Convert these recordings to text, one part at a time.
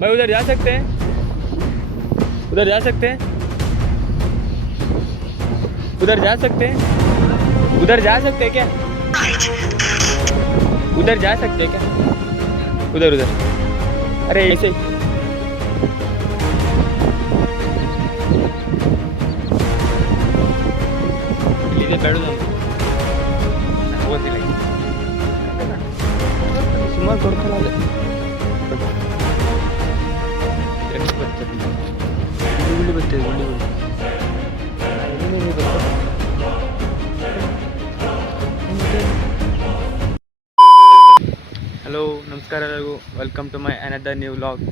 भाई उधर जा सकते हैं, उधर जा सकते हैं, उधर जा सकते हैं, उधर जा सकते हैं क्या, उधर जा सकते हैं क्या, उधर उधर, अरे ऐसे ಇಲ್ಲಿದೆ ಬೇಡ ಓದಿಲ್ಲ ಸುಮಾರು ಕೊಡ್ಕೊಳ್ಳಲ್ಲ ಗುಳ್ಳಿ ಬರ್ತದೆ ಗುಳ್ಳಿ ಹಲೋ ನಮಸ್ಕಾರ ಎಲ್ಲರಿಗೂ, welcome to my another new vlog.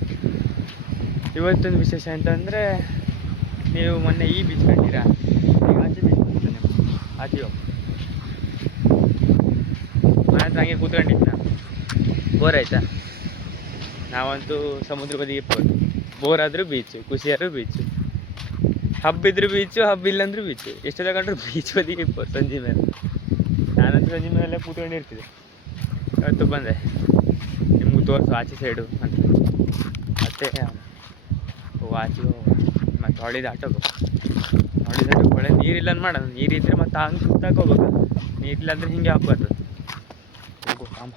ಇವತ್ತೊಂದು ವಿಶೇಷ ಅಂತಂದರೆ, ನೀವು ಮೊನ್ನೆ ಈ ಬೀಚ್ ಕಂಡಿರಾ, ಈಗ ಆಚೆ ಬೀಚ್ ಬಂದಿದ್ದೆ ನೀವು ಆಚೆ ಮನೆ ಹತ್ರ ಹಂಗೆ ಕೂತ್ಕೊಂಡಿದ್ದ, ಬೋರ್ ಆಯಿತಾ. ನಾವಂತೂ ಸಮುದ್ರ ಬದಿಗೆ ಬೋರ್ ಆದರೂ ಬೀಚು, ಖುಷಿಯಾದ್ರೂ ಬೀಚು, ಹಬ್ಬಿದ್ರು ಬೀಚು, ಹಬ್ಬ ಇಲ್ಲಂದ್ರೂ ಬೀಚು, ಎಷ್ಟು ತಗೊಂಡ್ರು ಬೀಚ್ ಬದಿಗೆ ಸಂಜೆ ಮೇಲೆ. ನಾನಂತೂ ಸಂಜೆ ಮೇಲೆ ಕೂತ್ಕೊಂಡಿರ್ತಿದ್ದೆ. ಇವತ್ತು ಬಂದೆ ನಿಮಗೂ ತೋರಿಸು ಆಚೆ ಸೈಡು ಅಂತ. ಮತ್ತೆ ಆಚೆ ಮತ್ತು ಹೊಳಿದ ಆಟೋಗು ಒಳ್ಳೆ ನೀರಿಲ್ಲ ಮಾಡೋಣ, ನೀರಿದ್ದರೆ ಮತ್ತೆ ಹಂಗೆ ಸುತ್ತಾಕೋಬೇಕು, ನೀರಿಲ್ಲ ಅಂದರೆ ಹಿಂಗೆ ಹಾಕ್ಬಾರ್ದು. ಹೋಗು ಕಾಂಬ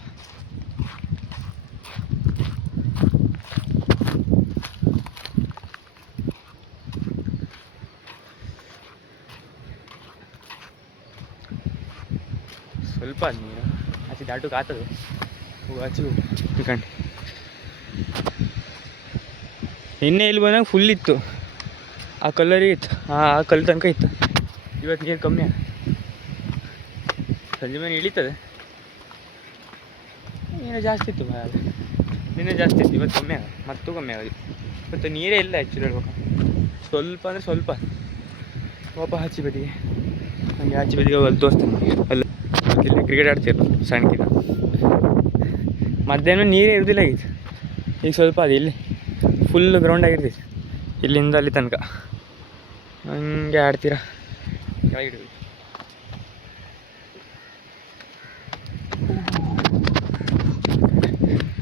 ಸ್ವಲ್ಪ ನೀರು ಆಚೆ ದಾಟಕ್ಕೆ ಆಗ್ತದೆ. ಹೋಗು ಆಚೆ ಹೋಗು ತಿಳ್ಕೊಂಡು. ನಿನ್ನೆ ಇಲ್ಲಿ ಬಂದಾಗ ಫುಲ್ ಇತ್ತು, ಆ ಕಲ್ಲರಿಗೆ ಇತ್ತು, ಆ ಕಲ್ಲು ತನಕ ಇತ್ತು. ಇವತ್ತು ನೀರು ಕಮ್ಮಿ ಆಗ, ಸಂಜೆ ಮೇಲೆ ಇಳೀತದೆ. ನೀರು ಜಾಸ್ತಿ ಇತ್ತು ಭಾಳ, ನಿನ್ನೆ ಜಾಸ್ತಿ ಇತ್ತು, ಇವತ್ತು ಕಮ್ಮಿ ಆಗ, ಮತ್ತೂ ಕಮ್ಮಿ ಆಗೋದು. ಇವತ್ತು ನೀರೇ ಇಲ್ಲ ಆ್ಯಕ್ಚುಲಿ ಹೇಳ್ಬೇಕು, ಸ್ವಲ್ಪ ಅಂದರೆ ಸ್ವಲ್ಪ. ಒಬ್ಬ ಆಚೆ ಬದಿಗೆ ಹಂಗೆ ಆಚೆ ಬದಿಗೆ ಅಲ್ಲಿ ತೋರಿಸ್ತಾನೆ, ಅಲ್ಲಿ ಇಲ್ಲಿ ಕ್ರಿಕೆಟ್ ಆಡ್ತಿರು ಸಣ್ಣಕಿದ. ಮಧ್ಯಾಹ್ನ ನೀರೇ ಇರೋದಿಲ್ಲ ಆಗಿತ್ತು, ಈಗ ಸ್ವಲ್ಪ ಅದು ಇಲ್ಲಿ ಫುಲ್ ಗ್ರೌಂಡ್ ಆಗಿರ್ತೈತಿ, ಇಲ್ಲಿಂದ ಅಲ್ಲಿ ತನಕ ಹಂಗೆ ಆಡ್ತೀರ. ಕೆಳಗಿಡ್ವಿ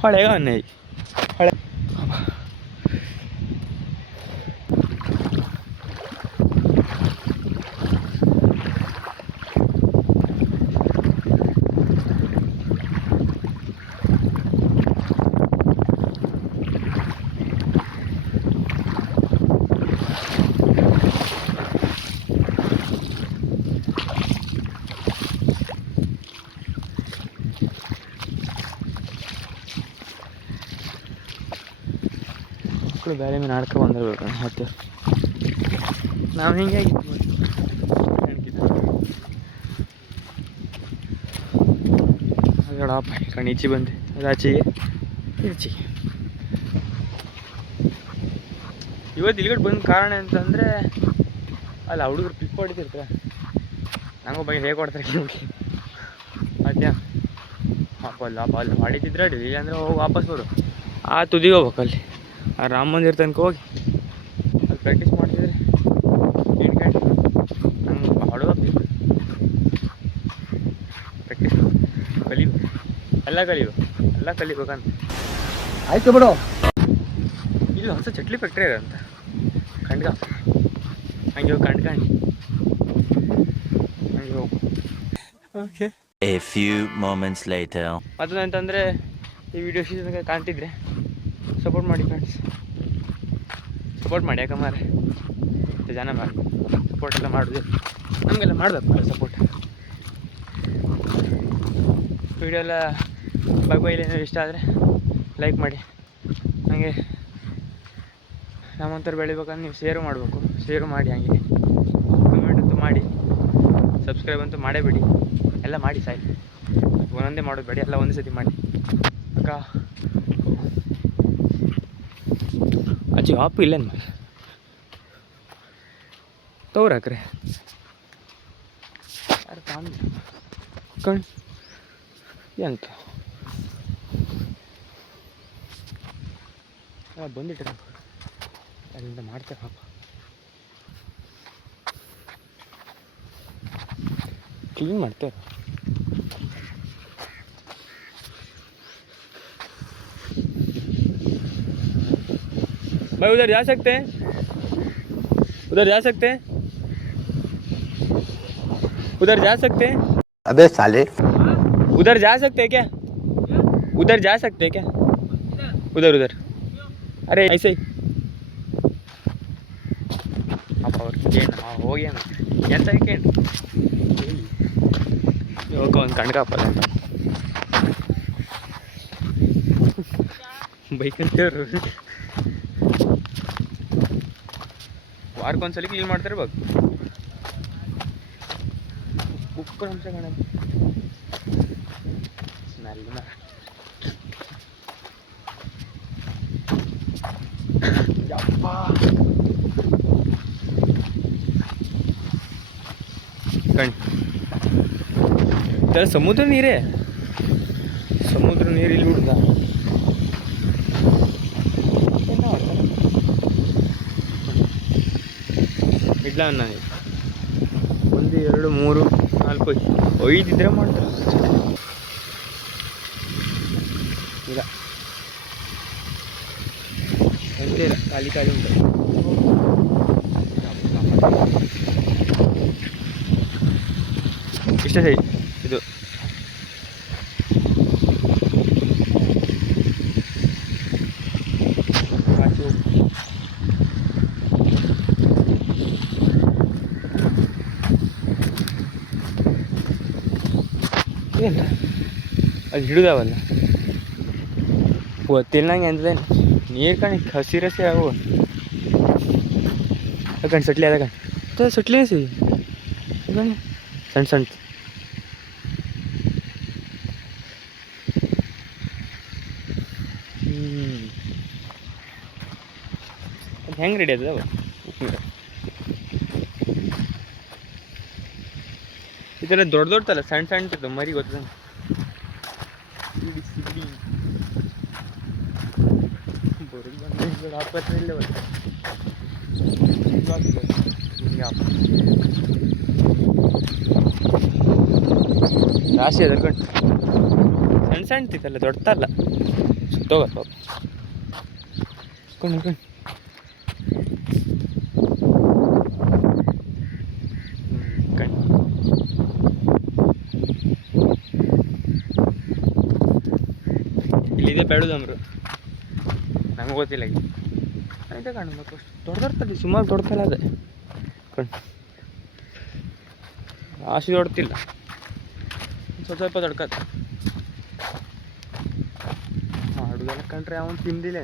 ಹೊಳೆಗ ಅನ್ನೆ ಹೊಳೆ. ಬೇರೆ ಮೇಲೆ ಆಡ್ಕೊ ಬಂದಿರ್ಬೇಕು ಹತ್ತು. ನಾವು ಹಿಂಗೆ ಆಗಿತ್ತು ಅದಪ್ಪ ಕಣ್ಣು ಈಚೆ ಬಂದೆ, ಅದು ಆಚೆಗೆ ಈಚೆಗೆ. ಇವತ್ತು ಇಲ್ಲಿಗಡೆ ಬಂದ ಕಾರಣ ಅಂತಂದರೆ, ಅಲ್ಲ ಹುಡುಗರು ಪಿಕ್ ಹೊಡಿತಿರ್ತಾರೆ, ನಂಗೆ ಬಗ್ಗೆ ಹೇಗೆ ಕೊಡ್ತಾರೆ ನಿಮಗೆ ಅದ್ಯಾ ಅಪ್ಪ ಅಲ್ಲ ಅಪ್ಪ ಅಲ್ಲಿ ಹೊಡಿತಿದ್ರೆ ಅಡ್ಡಿ, ಇಲ್ಲಾಂದರೆ ಹೋಗಿ ವಾಪಸ್ ಬರು. ಆ ತುದಿಗೆ ಹೋಗ್ಬೇಕು, ಅಲ್ಲಿ ಆ ರಾಮ ಮಂದಿರ ತನಕ ಹೋಗಿ ಅಲ್ಲಿ ಪ್ರಾಕ್ಟೀಸ್ ಮಾಡ್ತಿದ್ರೆ ಹಿಂಡ್ಕೊಂಡು ನಂಗೆ ಹೊಡೋಗ್ತಿತ್ತು. ಪ್ರಾಕ್ಟೀಸ್ ಕಲಿಬೇಕು, ಎಲ್ಲ ಕಲಿಬೇಕಂತ ಆಯ್ತು ಬಿಡು. ಇಲ್ಲಿ ಹೊಸ ಚಟ್ಲಿ ಫ್ಯಾಕ್ಟ್ರಿ ಇರೋಂತ ಕಂಡ್ಗ, ಹಂಗೆ ಹೋಗಿ ಕಂಡ್ಕೊಂಡು ಹಂಗೆ ಹೋಗು. Okay, A few moments later. ಮತ್ತೊಂದು ಅಂತಂದರೆ, ಈ ವಿಡಿಯೋ ತನಕ ಕಾಣ್ತಿದ್ರೆ ಸಪೋರ್ಟ್ ಮಾಡಿ ಫ್ರೆಂಡ್ಸ್, ಸಪೋರ್ಟ್ ಮಾಡಿ. ಯಾಕಂದ್ರೆ ಜನ ಮಾಡಿ ಸಪೋರ್ಟ್ ಎಲ್ಲ ಮಾಡೋದು ನಮಗೆಲ್ಲ ಮಾಡ್ಬೇಕು ಸಪೋರ್ಟ್. ವಿಡಿಯೋ ಎಲ್ಲ ಏನಾದ್ರು ಇಷ್ಟ ಆದರೆ ಲೈಕ್ ಮಾಡಿ. ಹಾಗೆ ನಮ್ಮಂಥವ್ರು ಬೆಳಿಬೇಕಂದ್ರೆ ನೀವು ಶೇರು ಮಾಡಿ, ಹಾಗೆ ಕಮೆಂಟ್ ಅಂತೂ ಮಾಡಿ, ಸಬ್ಸ್ಕ್ರೈಬ್ ಅಂತೂ ಮಾಡೇ ಬಿಡಿ. ಎಲ್ಲ ಮಾಡಿ ಸಾಯಿ, ಒಂದೊಂದೇ ಮಾಡೋದು ಬೇಡಿ, ಎಲ್ಲ ಒಂದೇ ಸತಿ ಮಾಡಿ ಅಕ್ಕ. ಅಜ್ಜಿ ಆಪು ಇಲ್ಲ ಮೇಲೆ ತೋರಾಕ್ರೆ ಯಾರು ಕಣ್ ಎಂತ ಬಂದಿಟ್ರೆ ಅಲ್ಲಿಂದ ಮಾಡ್ತಾರೆ ಪಾಪ. ಕ್ಲೀನ್ ಮಾಡ್ತಾರೆ. भाई उधर जा सकते हैं, उधर जा सकते हैं, उधर जा सकते हैं, अबे साले उधर जा सकते हैं क्या, उधर जा सकते हैं क्या, उधर उधर, अरे ऐसे ही ಅಪ್ಪ ಅವ್ರು ಕೇಂಡ್ ಹೋಗಿ ಎಂತ ಕೇಂಡ್ ಇವಾಗ ಒಂದು ಕಣ್ಕಾಪಲ್ಲ ಅಂತ ಬೈಕಂತೇವ್ರು ವಾರಕ್ಕೊಂದ್ಸಲಿ ಕ್ಲೀನ್ ಮಾಡ್ತಾರೆ ಇವಾಗ ಉಪ್ಪು ಅಂಶ ಕಾಣ ಸ್ಮೆಲ್ ಯಪ್ಪ ಕಣ್ ಇದೆಲ್ಲ ಸಮುದ್ರ ನೀರೇ, ಸಮುದ್ರ ನೀರು ಇಲ್ಲಿ ಬಿಡ್ದ ಇಡ್ಲ ನಾನು 1 2 3 4 5 ಇದ್ರೆ ಮಾಡ್ತಾರೆ ಇಲ್ಲ ಎಂತ ಇಲ್ಲ, ಖಾಲಿ ಖಾಲಿ ಉಂಟು. ಇಷ್ಟೇ ಸೈಡ್ ಇದು ಏನು ಅದು ಹಿಡಿದಾವಲ್ಲ ಗೊತ್ತಿಲ್ಲ ನಂಗೆ ಅಂತದೇನು ನೀರು ಕಣಿ ಹಸಿ ರಸಿ ಆಗುವ ಕಣ್ ಸಟ್ಲಿ ಅದ ಕಣ್ ಸಟ್ಲಿ ಸಿ ಕಣಿ ಸಣ್ಣ ಸಣ್ಣ ಅದು ಹೆಂಗೆ ರೆಡಿ ಆಗ್ತದವ ಉಪ್ಪಿನ ಇದೆಲ್ಲ ದೊಡ್ಡ ದೊಡ್ಡದಲ್ಲ ಸಣ್ಣ ಸಣ್ಣದು ಮರಿ ಗೊತ್ತದ ಆಸ್ಪತ್ರೆಯಲ್ಲೇ ರಾಶಿ ಅದ್ರ ಕಣ್ ಸಣ್ಣ ಸಣ್ಣತಿತ್ತಲ್ಲ ದೊಡ್ಡದಲ್ಲ ಸುತ್ತೋಗತ್ತ ಕಣ್ಣು ಕಣ್ಣು ಕಣ್ಣು ಇಲ್ಲಿದೆ ಬೇಡುದಮ್ರು ನಂಗೆ ಗೊತ್ತಿಲ್ಲ ಈಗ ಆಯ್ತಾ ಕಣ್ಣು ಮತ್ತೆ ದೊಡ್ಡದಿರ್ತದೆ ಸುಮಾರು ದೊಡ್ಡದಲ್ಲ ಅದೇ ಕಣ್ಣು ರಾಶಿ ದೊಡ್ಡತಿಲ್ಲ ಸ್ವಲ್ಪ ಸ್ವಲ್ಪ ದೊಡ್ಕತ್ತ ಮಾಡುದೆಲ್ಲ ಕಂಡ್ರೆ ಅವನು ತಿಂದಿಲ್ಲ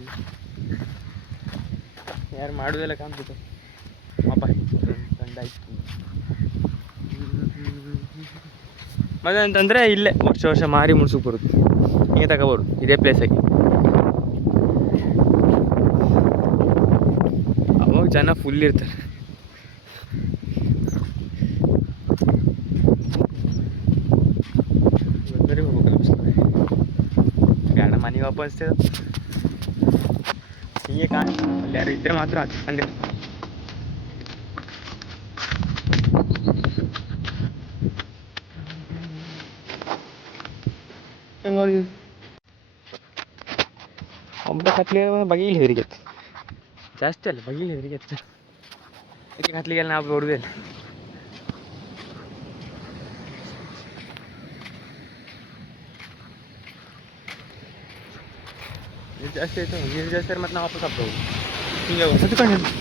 ಯಾರು ಮಾಡುದೆಲ್ಲ ಕಾಣ್ತಿತ್ತು ಅಪ್ಪ ಗಂಡಾಯ್ತು ಮತ್ತೆ ಅಂತಂದರೆ ಇಲ್ಲೇ ವರ್ಷ ವರ್ಷ ಮಾರಿ ಮುಡ್ಸಕ್ಕೆ ಬರುತ್ತೆ ಹಿಂಗೆ ತಗೋಬೋದು ಇದೇ ಪ್ಲೇಸಾಗಿ ಅವಾಗ ಜನ ಫುಲ್ ಇರ್ತಾರೆ ಬೇಡ ಮನೆಗೆ ವಾಪಸ್ ಹಿಂಗೆ ಕಾಣ ಅಲ್ಲಿ ಯಾರು ಇದ್ದರೆ ಮಾತ್ರ ಅದು ಹಂಗೆ ಒಬ್ಬ ಕತ್ಲಿ ಬಗೀಲಿ ಹೆದರಿಗೆತ್ತು ಜಾಸ್ತಿ ಅಲ್ಲ ಬಗೀಲಿ ಹೆದರಿಗೆತ್ತು ಅದಕ್ಕೆ ಕತ್ಲಿಗೆಲ್ಲ ನಾವು ಹೊಡೆದೇ ಇಲ್ಲ ನೀರು ಜಾಸ್ತಿ ಆಯಿತು ನೀರು ಜಾಸ್ತಿ ಆದ್ರೆ ಮತ್ತೆ ನಾವು ವಾಪಸ್ ಹಾಕ್ಬೋದು ಹಿಂಗೆ ಹೊತ್ಕೊಂಡು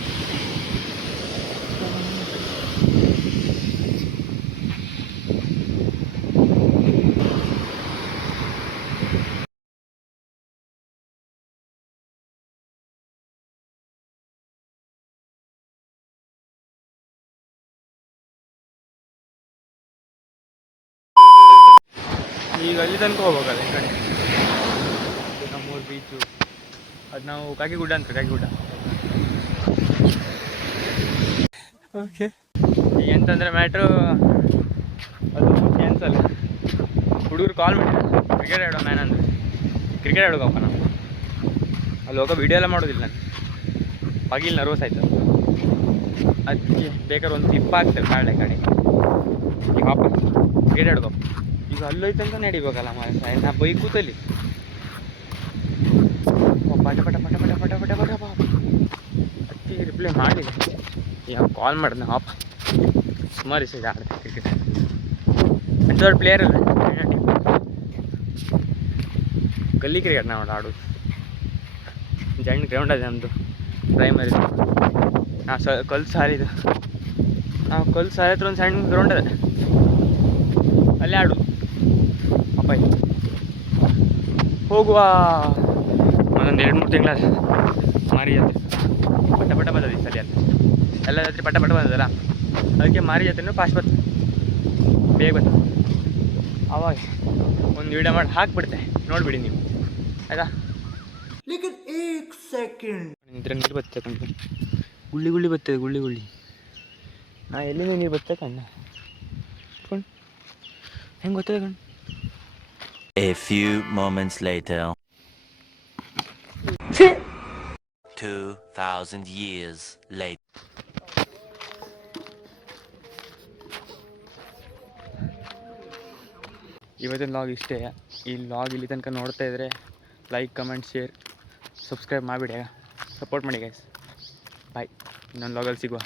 ಈಗ ಅಲ್ಲಿ ತನಕ ಹೋಗ್ಬೇಕಲ್ಲ ಈ ಕಡೆ ನಮ್ಮೂರು ಬೀಚು ಅದು ನಾವು ಕಾಕಿಗುಡ್ಡ ಅಂತ ಕಾಕಿಗುಡ್ಡ ಓಕೆ ಈಗ ಎಂತಂದರೆ ಮ್ಯಾಟ್ರು ಅದು ಕ್ಯಾನ್ಸಲ್ ಹುಡುಗರು ಕಾಲ್ ಮಾಡಿದ್ರು ಕ್ರಿಕೆಟ್ ಆಡೋ ಮ್ಯಾನ್ ಅಂದರೆ ಕ್ರಿಕೆಟ್ ಆಡೋಕಪ್ಪ ನಾವು ಅಲ್ಲಿ ಹೋಗೋ ವೀಡಿಯೋ ಎಲ್ಲ ಮಾಡೋದಿಲ್ಲ ನಾನು ಬಾಗಿಲು ನರ್ವಸ್ ಆಯ್ತು ಅದಕ್ಕೆ ಬೇಕಾದ್ರೆ ಒಂದು ಟಿಪ್ ಆಗ್ತದೆ ಕಾಳೆ ಕಡೆ ಈಗ ವಾಪಸ್ ಕ್ರಿಕೆಟ್ ಆಡ್ಕೊ ಈಗ ಅಲ್ಲೋಯ್ತಂತ ನಡಿಬೇಕಲ್ಲ ಮಾರ ನಾ ಬೈಕ್ ಕೂತಲ್ಲಿ ಪಟ ಪಟ ಪಟ ಪಟ ಪಟ ಪಟ ಪಟ ರಿಪ್ಲೈ ಮಾಡಿದೆ. ಈಗ ಕಾಲ್ ಮಾಡಿದೆ ಪಾಪ. ಸುಮಾರು ಸೈಡ್ ಆಡಿದೆ ಕ್ರಿಕೆಟ್. ಅಂಥವ್ರು ಪ್ಲೇಯರ್ ಅಲ್ಲ, ಗಲ್ಲಿ ಕ್ರಿಕೆಟ್ ನಾವು ಆಡೋದು. ಜೈಂಟ್ ಗ್ರೌಂಡ್ ಇದೆ ನಮ್ಮದು ಪ್ರೈಮರಿ. ನಾವು ಕಲ್ಲು ಸಾಲಿದು, ನಾವು ಕಲ್ಲು ಸಾಲಿ ಹತ್ರ ಒಂದು ಸಣ್ಣ ಗ್ರೌಂಡ್ ಇದೆ, ಅಲ್ಲೇ ಆಡು ಅಪ್ಪ. ಹೋಗುವ ಒಂದೊಂದು 2-3 ತಿಂಗಳ ಮಾರಿ ಜಾತ್ರೆ ಪಟ ಪಟ ಬಂದದ ಈ ಸಲ. ಎಲ್ಲ ಜಾತ್ರೆ ಪಟ ಪಟ ಬಂದದಲ್ಲ, ಅದಕ್ಕೆ ಮಾರಿ ಜಾತ್ರೆನೂ ಫಾಸ್ಟ್ ಬರ್ತದೆ, ಬೇಗ ಬರ್ತದೆ. ಆವಾಗ ಒಂದು ವಿಡಿಯೋ ಮಾಡಿ ಹಾಕ್ಬಿಡ್ತೆ, ನೋಡಿಬಿಡಿ ನೀವು ಆಯಿತಾ. ನಿಂತ್ರೆ ನೀರು ಬರ್ತದೆ ಕಣ್ಣು, ಗುಳ್ಳಿ ಗುಳ್ಳಿ ಬರ್ತದೆ, ಗುಳ್ಳಿ ಗುಳ್ಳಿ. ನಾ ಎಲ್ಲಿಂದ ನೀರು ಬರ್ತದೆ ಕಣ್ಣು ಹೆಂಗೆ ಗೊತ್ತದೆ ಕಣ್ಣು. A few moments later. 2000 years later. ಇವತ್ತಿನ ಲಾಗ್ ಇಷ್ಟೇ. ಈ ಲಾಗ್ ಇಲ್ಲಿ ತನಕ ನೋಡ್ತಾ ಇದ್ದರೆ ಲೈಕ್, ಕಮೆಂಟ್, ಶೇರ್, ಸಬ್ಸ್ಕ್ರೈಬ್ ಮಾಡಿಬಿಡಿ. ಸಪೋರ್ಟ್ ಮಾಡಿ ಗೈಸ್. ಬಾಯ್, ಇನ್ನೊಂದು ಲಾಗಲ್ಲಿ ಸಿಗುವ.